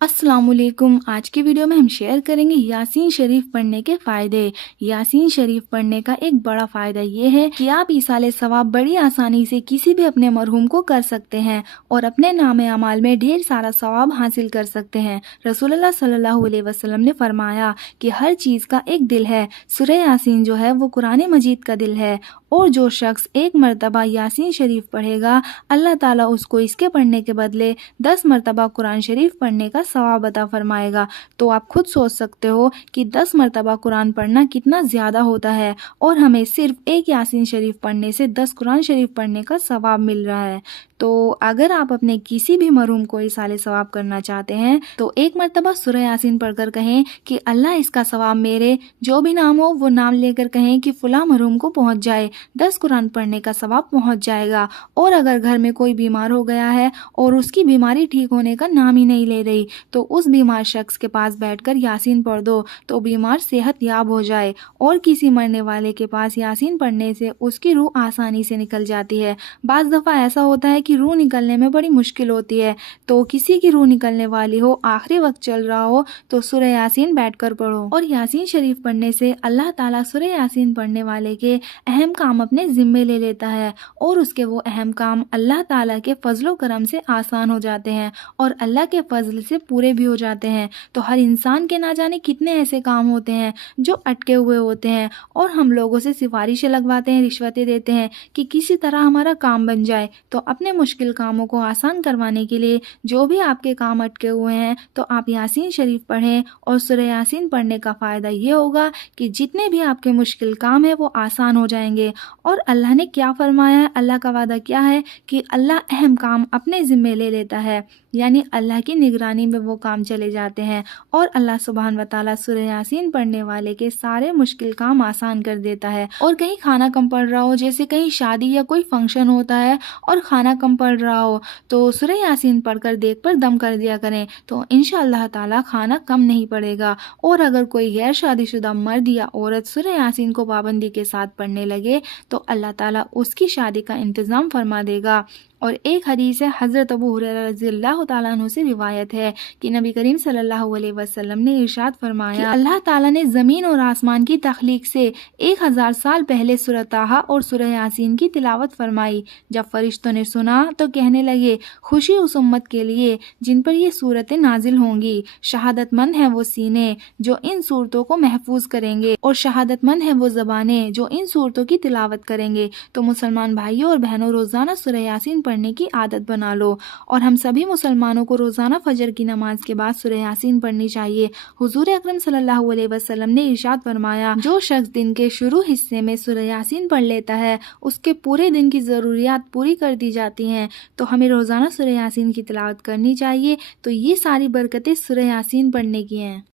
अस्सलाम वालेकुम। आज की वीडियो में हम शेयर करेंगे यासीन शरीफ पढ़ने के फ़ायदे। यासीन शरीफ पढ़ने का एक बड़ा फ़ायदा ये है कि आप ईसाले सवाब बड़ी आसानी से किसी भी अपने मरहूम को कर सकते हैं और अपने नाम अमाल में ढेर सारा सवाब हासिल कर सकते हैं। रसूलुल्लाह सल्लल्लाहु अलैहि वसल्लम ने फरमाया कि हर चीज़ का एक दिल है। सूरह यासीन जो है वो कुरान मजीद का दिल है और जो शख्स एक मरतबा यासीन शरीफ पढ़ेगा अल्लाह ताला उसको इसके पढ़ने के बदले 10 मरतबा कुरान शरीफ पढ़ने का सवाब अता फरमाएगा। तो आप खुद सोच सकते हो कि 10 मरतबा कुरान पढ़ना कितना ज़्यादा होता है और हमें सिर्फ एक यासीन शरीफ पढ़ने से 10 कुरान शरीफ पढ़ने का सवाब मिल रहा है। तो अगर आप अपने किसी भी मरहूम को इसाले सवाब करना चाहते हैं तो एक मरतबा सूरह यासीन पढ़कर कहें कि अल्लाह इसका सवाब मेरे जो भी नाम हो वो नाम लेकर कहें कि फ़लाँ मरहूम को पहुँच जाए, 10 कुरान पढ़ने का सवाब पहुँच जाएगा। और अगर घर में कोई बीमार हो गया है और उसकी बीमारी ठीक होने का नाम ही नहीं ले रही तो उस बीमार शख्स के पास बैठकर यासीन पढ़ दो तो बीमार सेहत याब हो जाए। और किसी मरने वाले के पास यासीन पढ़ने से उसकी रूह आसानी से निकल जाती है। बाज़ दफ़ा ऐसा होता है कि रूह निकलने में बड़ी मुश्किल होती है, तो किसी की रूह निकलने वाली हो, आखिरी वक्त चल रहा हो तो सूरह यासीन बैठकर पढ़ो। और यासीन शरीफ पढ़ने से अल्लाह ताला सूरह यासीन पढ़ने वाले के अहम काम अपने ज़िम्मे ले लेता है और उसके वो अहम काम अल्लाह ताला के फजलो करम से आसान हो जाते हैं और अल्लाह के फजल से पूरे भी हो जाते हैं। तो हर इंसान के ना जाने कितने ऐसे काम होते हैं जो अटके हुए होते हैं और हम लोगों से सिफारिशें लगवाते हैं, रिश्वतें देते हैं कि किसी तरह हमारा काम बन जाए। तो अपने मुश्किल कामों को आसान करवाने के लिए जो भी आपके काम अटके हुए हैं तो आप यासीन शरीफ पढ़ें और सूरह यासीन पढ़ने का फ़ायदा ये होगा कि जितने भी आपके मुश्किल काम हैं वो आसान हो जाएंगे। और अल्लाह ने क्या फरमाया है, अल्लाह का वादा क्या है कि अल्लाह अहम काम अपने ज़िम्मे ले लेता है, यानी अल्लाह की निगरानी में वो काम चले जाते हैं और अल्लाह सुभान व तआला सूरह यासीन पढ़ने वाले के सारे मुश्किल काम आसान कर देता है। और कहीं खाना कम पड़ रहा हो, जैसे कहीं शादी या कोई फंक्शन होता है और खाना कम पड़ रहा हो तो सूरह यासीन पढ़कर देग पर दम कर दिया करें तो इंशाअल्लाह ताला खाना कम नहीं पड़ेगा। और अगर कोई गैर शादीशुदा मर्द या औरत सूरह यासीन को पाबंदी के साथ पढ़ने लगे तो अल्लाह ताला उसकी शादी का इंतज़ाम फरमा देगा। और एक हदीस है, हज़रत अबू हुरैरा रज़ियल्लाहु ताला अन्हु से रिवायत है कि नबी करीम सल्लल्लाहु अलैहि वसल्लम ने इरशाद फरमाया कि अल्लाह ताला ने ज़मीन और आसमान की तख्लीक से 1000 साल पहले सूरह ताहा और सूरह यासीन की तिलावत फरमाई। जब फरिश्तों ने सुना तो कहने लगे, खुशी उस उम्मत के लिए जिन पर ये सूरतें नाजिल होंगी। शहादतमंद हैं वो सीने जो इन सूरतों को महफूज करेंगे और शहादतमंद हैं वो ज़बानें जो इन सूरतों की तिलावत करेंगे। तो मुसलमान भाइयों और बहनों, रोज़ाना सूरह यासीन पढ़ने की आदत बना लो और हम सभी मुसलमानों को रोज़ाना फजर की नमाज के बाद सूरह यासीन पढ़नी चाहिए। हुजूर अकरम सल्लल्लाहु अलैहि वसल्लम ने इरशाद फरमाया, जो शख्स दिन के शुरू हिस्से में सूरह यासीन पढ़ लेता है उसके पूरे दिन की ज़रूरियात पूरी कर दी जाती हैं। तो हमें रोज़ाना सूरह यासीन की तिलावत करनी चाहिए। तो ये सारी बरकतें सूरह यासीन पढ़ने की हैं।